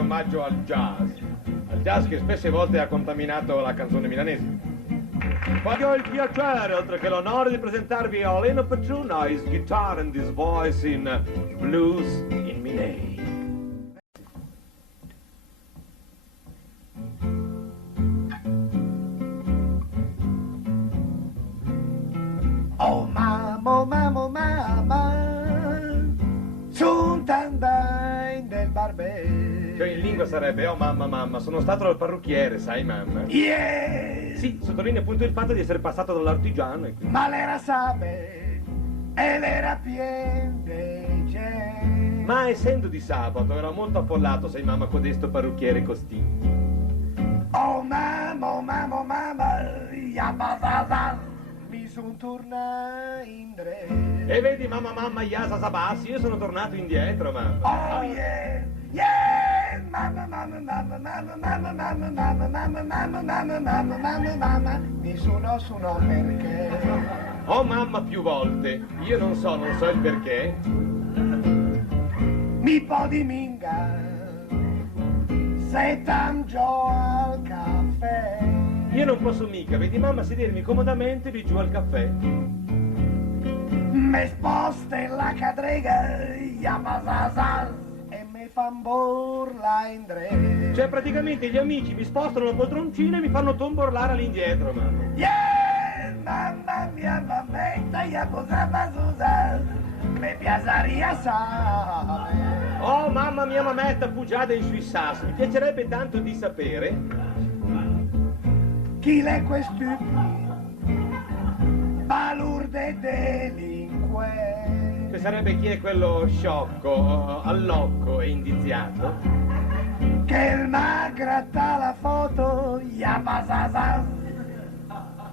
omaggio al jazz che spesse volte ha accompagnato la canzone milanese. Poi ho il piacere, oltre che l'onore, di presentarvi Lino Petruna, his guitar and his voice in Blues in Minei. Oh mamma, Suntandain del Barbè. Cioè in lingua sarebbe, oh mamma, sono stato dal parrucchiere, sai mamma? Yeah! Sì, sottolinea appunto il fatto di essere passato dall'artigiano e quindi... Ma l'era sabe ed era pien de gente. Ma essendo di sabato era molto affollato, sai mamma, codesto parrucchiere costinto. Oh mamma, yabazazaz, mi son torna in dre. E vedi mamma, Yasa Sabassi, io sono tornato indietro, mamma. Oh yeah, mamma, nessuno perché. Oh mamma più volte, io non so il perché. Mi podi minga, sei tangio al caffè. Io non posso mica, vedi mamma, sedermi comodamente lì giù al caffè. Me sposte la cadrega, yabazazaz, e me fan borla in dre. Cioè praticamente gli amici mi spostano la poltroncina e mi fanno tomborlare all'indietro, mamma. Yeah, mamma mia, mammetta, yabazazaz, me piaceria sale. Oh mamma mia mammetta pugiata in sui sassi, mi piacerebbe tanto di sapere Chi l'è questo balurde delinque? che sarebbe chi è quello sciocco, allocco e indiziato. Che m'ha gratta la foto, yabazazaz,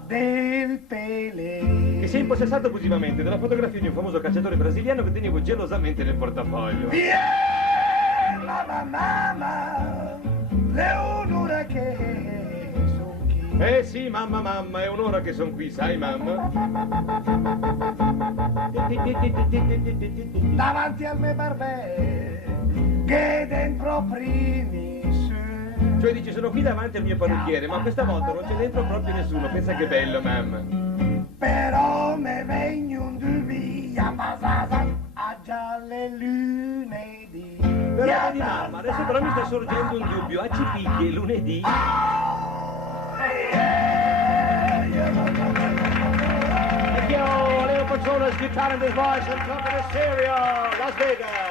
del Pelé. Che si è impossessato abusivamente della fotografia di un famoso calciatore brasiliano che tenevo gelosamente nel portafoglio. Yeah, mamma, Leonora che son chi? Eh sì, mamma, è un'ora che son qui, sai mamma? Davanti al me barbè, che dentro primi su. Cioè dici sono qui davanti al mio parrucchiere, ma questa volta non c'è dentro proprio nessuno, pensa che bello mamma. Però me vegno un dubbio, yabazazaz, a già le lunedì. Però vedi mamma, adesso però mi sta sorgendo un dubbio, a Cipicchi è lunedì? Thank you, Leo Petrola's guitar and his voice on top of the stereo, Las Vegas.